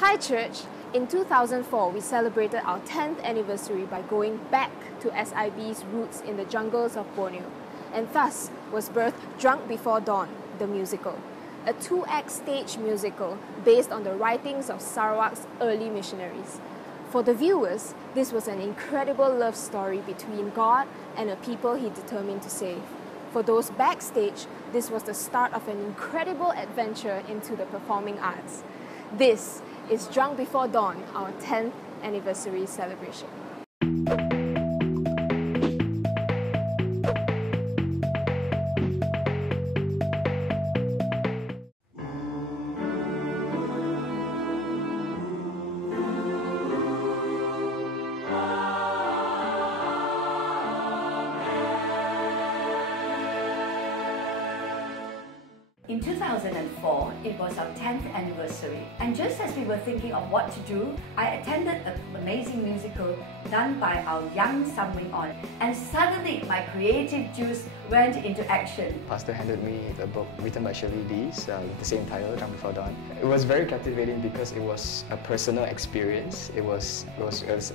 Hi Church! In 2004, we celebrated our 10th anniversary by going back to SIB's roots in the jungles of Borneo, and thus was birthed Drunk Before Dawn, the musical, a 2-act stage musical based on the writings of Sarawak's early missionaries. For the viewers, this was an incredible love story between God and a people he determined to save. For those backstage, this was the start of an incredible adventure into the performing arts. This is Drunk Before Dawn, our 10th anniversary celebration. In 2004, it was our 10th anniversary, and just as we were thinking of what to do, I attended an amazing musical done by our young Sam Wing On, and suddenly my creative juice went into action. Pastor handed me the book written by Shirley Dees with the same title, Drunk Before Dawn. It was very captivating because it was a personal experience. It was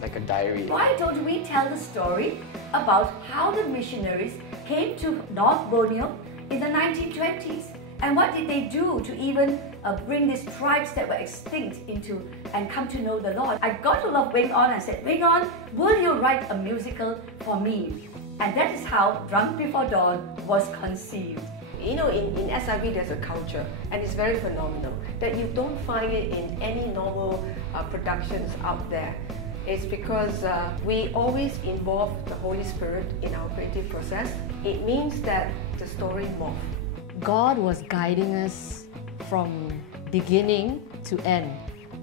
like a diary. Why don't we tell the story about how the missionaries came to North Borneo in the 1920s? And what did they do to even bring these tribes that were extinct into and come to know the Lord? I got to love Wing On and said, Wing On, will you write a musical for me? And that is how Drunk Before Dawn was conceived. You know, in SIB there's a culture, and it's very phenomenal, that you don't find it in any normal productions out there. It's because we always involve the Holy Spirit in our creative process. It means that the story morphs. God was guiding us from beginning to end,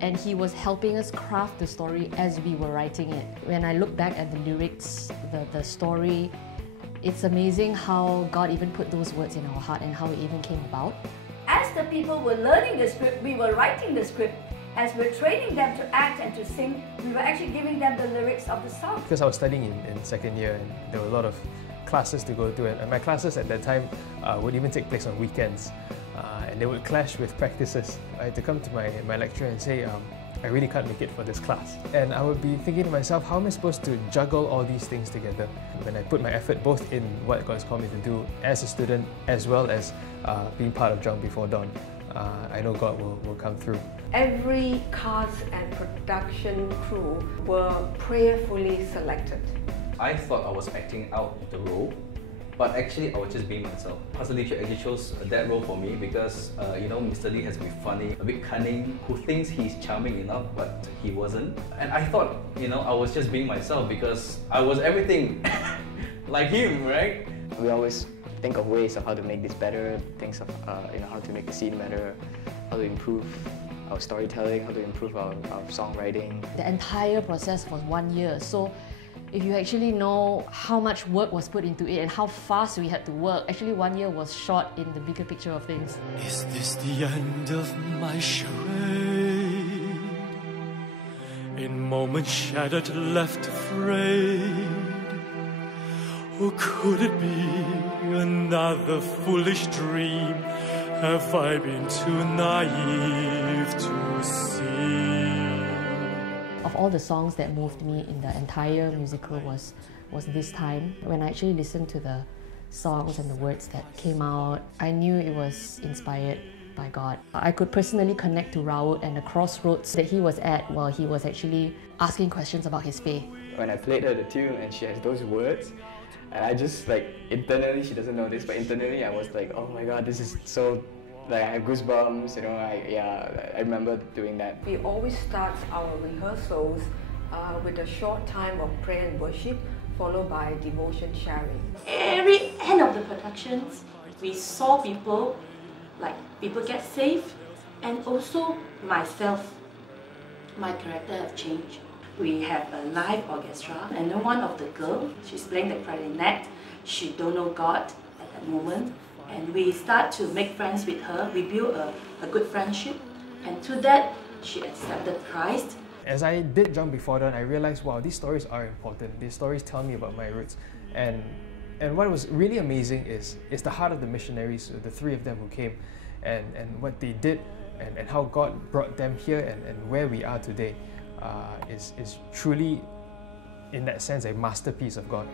and He was helping us craft the story as we were writing it. When I look back at the lyrics, the story, it's amazing how God even put those words in our heart and how it even came about. As the people were learning the script, we were writing the script. As we're training them to act and to sing, we were actually giving them the lyrics of the song. Because I was studying in second year, and there were a lot of classes to go to, and my classes at that time would even take place on weekends, and they would clash with practices. I had to come to my lecturer and say, I really can't make it for this class. And I would be thinking to myself, how am I supposed to juggle all these things together? When I put my effort both in what God has called me to do as a student, as well as being part of Drunk Before Dawn, I know God will come through. Every cast and production crew were prayerfully selected. I thought I was acting out the role, but actually I was just being myself. Pastor Lee actually chose that role for me because, you know, Mr. Lee has been funny, a bit cunning, who thinks he's charming enough, but he wasn't. And I thought, you know, I was just being myself because I was everything like him, right? We always think of ways of how to make this better, things of you know, how to make the scene better, how to improve our storytelling, how to improve our songwriting. The entire process was 1 year, so if you actually know how much work was put into it and how fast we had to work, actually 1 year was short in the bigger picture of things. Is this the end of my charade? In moments shattered, left afraid. Or could it be another foolish dream? Have I been too naive to see? Of all the songs that moved me in the entire musical was this time. When I actually listened to the songs and the words that came out, I knew it was inspired by God. I could personally connect to Raoul and the crossroads that he was at while he was actually asking questions about his faith. When I played her the tune and she has those words, and I just like, internally, she doesn't know this, but internally I was like, oh my God, this is so, like I have goosebumps, you know, I remember doing that. We always start our rehearsals with a short time of prayer and worship, followed by devotion sharing. Every end of the productions, we saw people get saved, and also myself, my character have changed. We have a live orchestra, and then one of the girls, she's playing the clarinet. She don't know God at that moment, and we start to make friends with her. We build a good friendship, and to that, she accepted Christ. As I did Drunk Before Dawn, I realized, wow, these stories are important. These stories tell me about my roots, and what was really amazing is the heart of the missionaries, the three of them who came, and what they did and how God brought them here and where we are today is truly, in that sense, a masterpiece of God.